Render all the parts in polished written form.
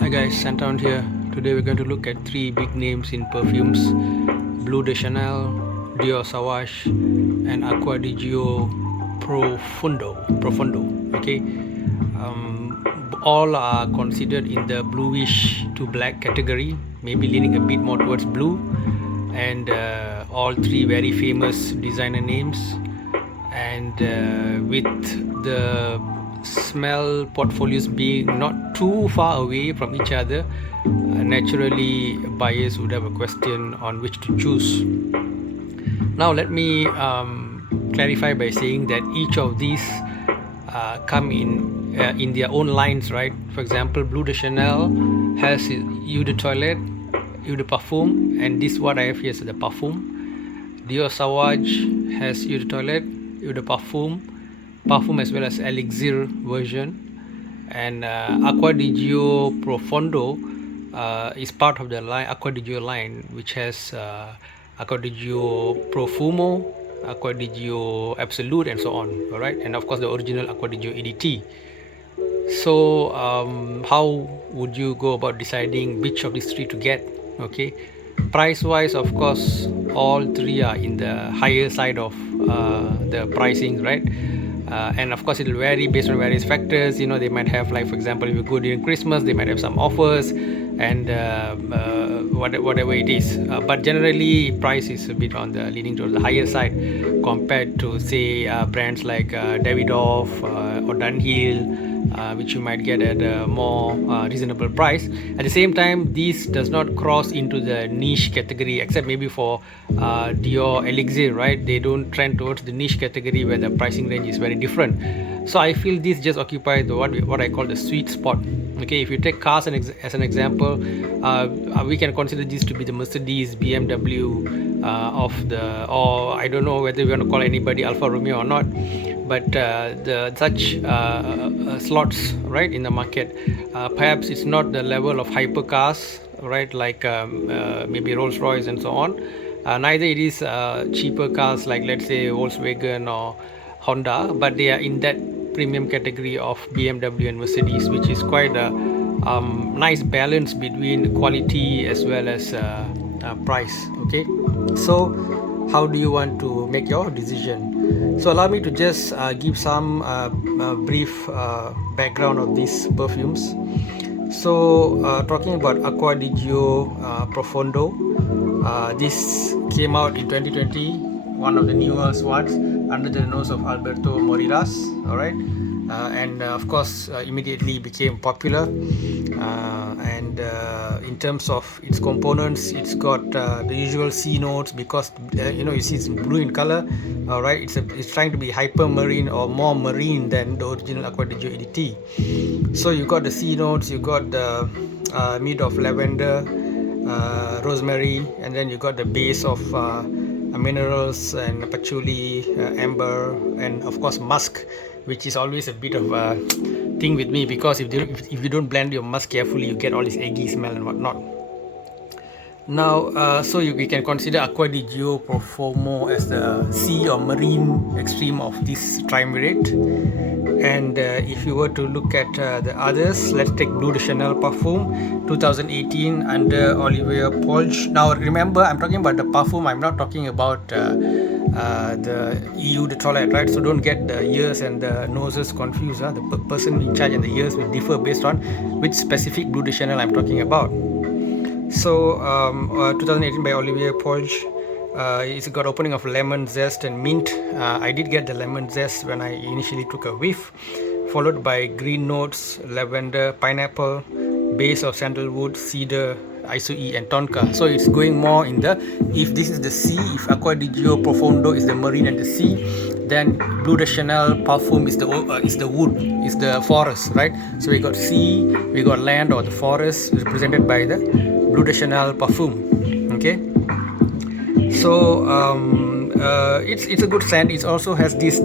Hi guys, Santown here. Today we're going to look at three big names in perfumes: Bleu de Chanel, Dior Sauvage, and Acqua di Gio Profondo. Okay, all are considered in the bluish to black category, maybe leaning a bit more towards blue, and all three very famous designer names. And with the smell portfolios being not too far away from each other, naturally buyers would have a question on which to choose. Now let me clarify by saying that each of these come in their own lines, right? For example, Bleu de Chanel has Eau de Toilette, Eau de Parfum, and this what I have here is the Parfum. Dior Sauvage has Eau de Toilette, Eau de Parfum, Parfum as well as Elixir version, and Acqua di Gio Profondo is part of the line Acqua di Gio line, which has Acqua di Gio Profumo, Acqua di Gio Absolute, and so on. All right, and of course the original Acqua di Gio EDT. So how would you go about deciding which of these three to get? Okay, price wise, of course all three are in the higher side of the pricing, right? And of course it will vary based on various factors. You know, they might have, like for example, if you go during Christmas, they might have some offers, and whatever it is, but generally price is a bit on the leaning towards the higher side compared to say brands like Davidoff or Dunhill, which you might get at a more reasonable price. At the same time, this does not cross into the niche category, except maybe for Dior Elixir, right? They don't trend towards the niche category where the pricing range is very different. So I feel this just occupies the what I call the sweet spot. Okay, if you take cars as an example, we can consider this to be the Mercedes, BMW of the, or I don't know whether we want to call anybody Alfa Romeo or not, but the such slots, right, in the market. Perhaps it's not the level of hypercars, right, like maybe Rolls Royce and so on. Neither it is cheaper cars like, let's say, Volkswagen or Honda, but they are in that premium category of BMW and Mercedes, which is quite a nice balance between quality as well as price. Okay, so how do you want to make your decision? So allow me to just give some brief background of these perfumes. So talking about Acqua di Gio Profondo, this came out in 2020, one of the newest ones, under the nose of Alberto Moreiras. All right, and of course immediately became popular, and in terms of its components, it's got the usual C notes, because you see it's blue in color. All right, it's trying to be hyper marine or more marine than the original Acqua di Gio EDT. So you got the C notes, you got the mid of lavender, rosemary, and then you got the base of minerals and patchouli, amber, and of course musk, which is always a bit of a thing with me, because if you don't blend your musk carefully, you get all this eggy smell and whatnot. Now, so we can consider Acqua di Gio Profumo as the sea or marine extreme of this triumvirate. And if you were to look at the others, let's take Bleu de Chanel Parfum 2018 under Olivier Polge. Now remember, I'm talking about the Parfum, I'm not talking about the Eau de Toilette, right? So don't get the ears and the noses confused. The person in charge and the ears will differ based on which specific Bleu de Chanel I'm talking about. So 2018 by Olivier Polge. It's got opening of lemon zest and mint. I did get the lemon zest when I initially took a whiff, followed by green notes, lavender, pineapple, base of sandalwood, cedar, isoe, and tonka. So it's going more in the, if this is the sea, if Acqua di Gio Profondo is the marine and the sea, then Bleu de Chanel Parfum is the wood, is the forest, right? So we got sea, we got land or the forest, represented by the Bleu de Chanel Parfum. Okay. So it's a good scent. It also has this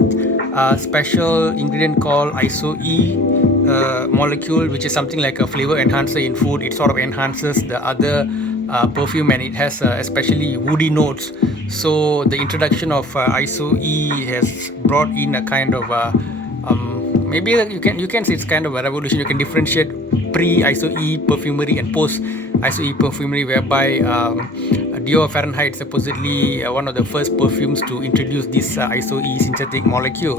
special ingredient called isoe molecule, which is something like a flavor enhancer in food. It sort of enhances the other perfume, and it has especially woody notes. So the introduction of isoe has brought in a kind of maybe you can say it's kind of a revolution. You can differentiate pre-ISO-E perfumery and post-ISO-E perfumery, whereby Dior Fahrenheit supposedly one of the first perfumes to introduce this ISO-E synthetic molecule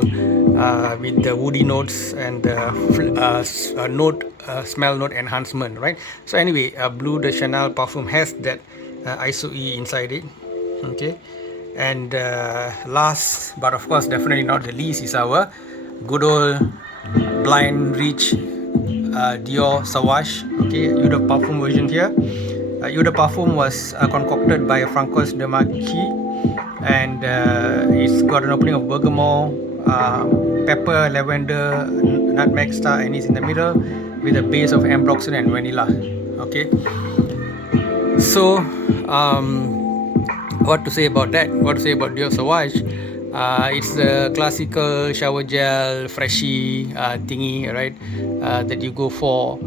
with the woody notes and the smell note enhancement, right? So anyway, Bleu de Chanel parfum has that ISO-E inside it, okay. And last but of course definitely not the least is our good old blind rich Dior Sauvage, okay, Eau de Parfum version here. Eau de Parfum was concocted by Francois de Marquis, and it's got an opening of bergamot, pepper, lavender, nutmeg, star anise in the middle, with a base of ambroxan and vanilla, okay. So what to say about that? What to say about Dior Sauvage? It's the classical shower gel, freshy thingy, right? That you go for.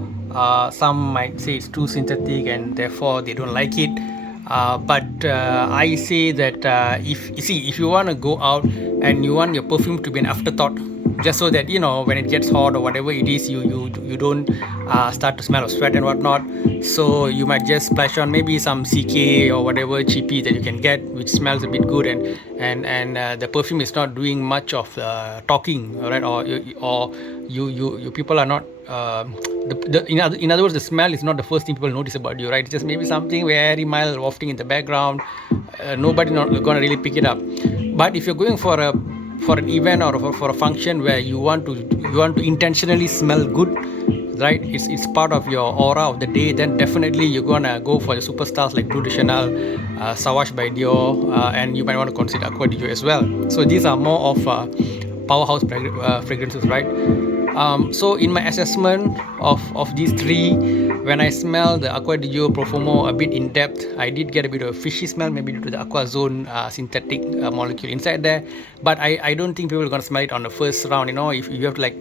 Some might say it's too synthetic and therefore they don't like it. But I say that if you want to go out and you want your perfume to be an afterthought, just so that, you know, when it gets hot or whatever it is, you don't start to smell of sweat and whatnot. So you might just splash on maybe some CK or whatever cheapy that you can get, which smells a bit good, and the perfume is not doing much of talking, right? Or you people are not in other words, the smell is not the first thing people notice about you, right? It's just maybe something very mild wafting in the background. Nobody not gonna really pick it up. But if you're going for an event or for a function where you want to intentionally smell good, right? It's part of your aura of the day. Then definitely you're gonna go for the superstars like Bleu de Chanel, Sauvage by Dior, and you might want to consider Acqua Dior as well. So these are more of powerhouse fragrances, right? So in my assessment of these three, when I smell the Acqua Dior Profondo a bit in depth, I did get a bit of a fishy smell, maybe due to the Aqua Zone synthetic molecule inside there. But I don't think people are going to smell it on the first round, you know, if you have to like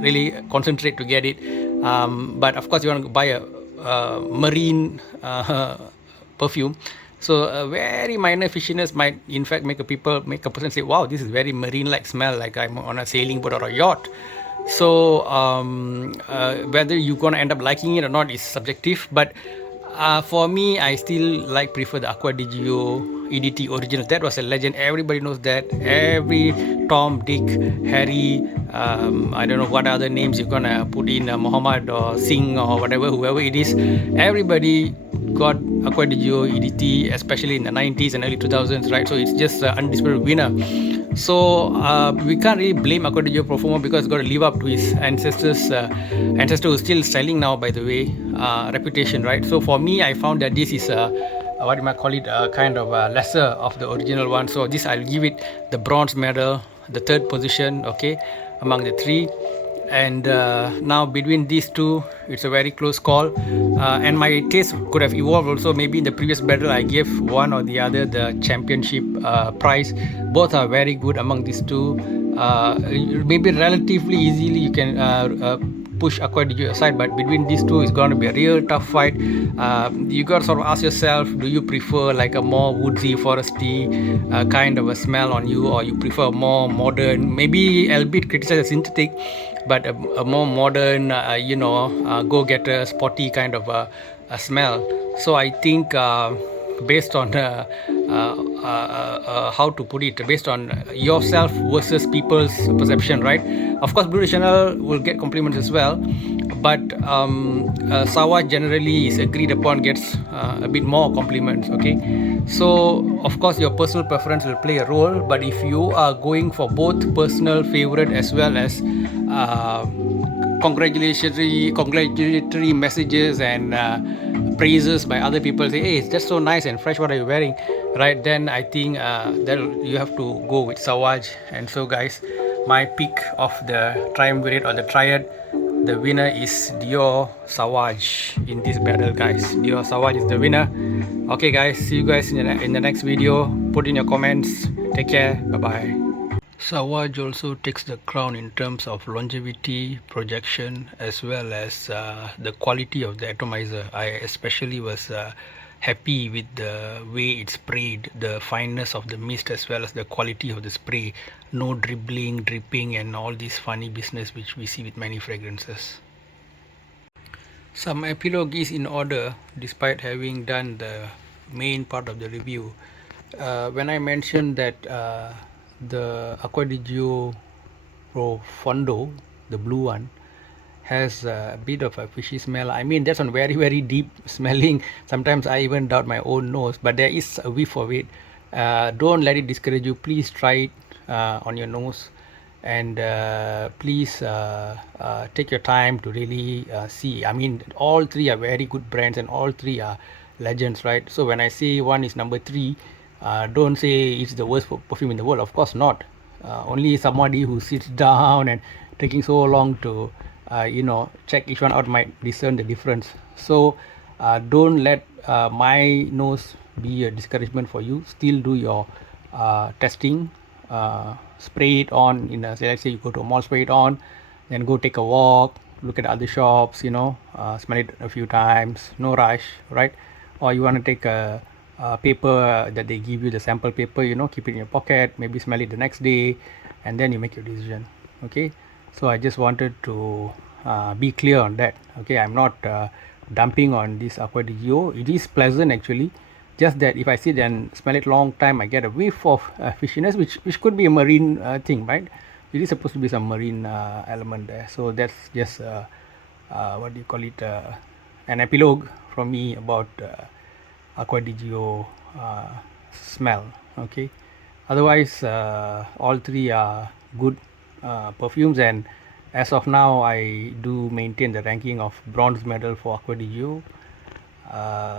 really concentrate to get it. But of course you want to buy a marine perfume. So a very minor fishiness might in fact make a person say, wow, this is very marine-like smell, like I'm on a sailing boat or a yacht. So whether you're gonna end up liking it or not is subjective, but for me, I still prefer the Acqua Dior EDT original. That was a legend. Everybody knows that. Every Tom, Dick, Harry, I don't know what other names you're gonna put in, Muhammad or Singh or whatever, whoever it is, everybody got Acqua Dior EDT, especially in the 90s and early 2000s, right? So it's just an undisputed winner. So we can't really blame Acqua Dior Profumo because it's got to live up to his ancestor who's still styling now, by the way, reputation, right? So for me, I found that this is what you might call it, kind of lesser of the original one. So this, I'll give it the bronze medal, the third position, okay, among the three. And now between these two, it's a very close call, and my taste could have evolved also. Maybe in the previous battle I gave one or the other the championship prize. Both are very good among these two. Maybe relatively easily you can push Acqua Dior aside, but between these two it's going to be a real tough fight. You got to sort of ask yourself, do you prefer like a more woodsy, foresty kind of a smell on you, or you prefer more modern, maybe albeit criticized as synthetic, but a more modern, go-getter, sporty kind of a smell. So I think based on how to put it, based on yourself versus people's perception, right? Of course, Bleu de Chanel will get compliments as well, but Sauvage generally is agreed upon gets a bit more compliments, okay? So of course your personal preference will play a role, but if you are going for both personal favorite as well as congratulatory messages and praises by other people, say, hey, it's just so nice and fresh, what are you wearing, right? Then I think that you have to go with Sauvage. And so guys, my pick of the triumvirate or the triad, the winner is Dior Sauvage in this battle, guys. Dior Sauvage is the winner. Okay guys, see you guys in the next video. Put in your comments. Take care, bye bye. Sauvage also takes the crown in terms of longevity, projection, as well as the quality of the atomizer. I especially was happy with the way it's sprayed, the fineness of the mist as well as the quality of the spray. No dribbling, dripping, and all this funny business which we see with many fragrances. Some epilogue is in order despite having done the main part of the review. When I mentioned that the Acqua di Gio Profondo, the blue one, has a bit of a fishy smell. I mean, that's on very deep smelling. Sometimes I even doubt my own nose, but there is a whiff of it. Don't let it discourage you. Please try it on your nose, and please take your time to really see. I mean, all three are very good brands, and all three are legends, right? So when I say one is number three, don't say it's the worst perfume in the world. Of course not. Only somebody who sits down and taking so long to check each one out might discern the difference. So don't let my nose be a discouragement for you. Still do your testing. Spray it on in a, say, let's say you go to a mall, spray it on, then go take a walk, look at other shops, smell it a few times, no rush, right? Or you want to take a paper that they give you, the sample paper, keep it in your pocket, maybe smell it the next day, and then you make your decision. Okay, so I just wanted to be clear on that. Okay, I'm not dumping on this Acqua di Gio. It is pleasant actually, just that if I sit and smell it long time, I get a whiff of fishiness, which could be a marine thing, right? It is supposed to be some marine element there. So that's just what do you call it, an epilogue from me about Acqua di Gio smell. Okay, otherwise all three are good perfumes, and as of now I do maintain the ranking of bronze medal for Acqua di Gio,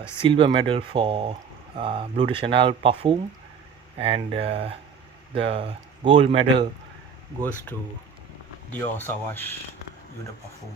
silver medal for Bleu de Chanel parfum, and the gold medal goes to Dior Sauvage Eau de Parfum.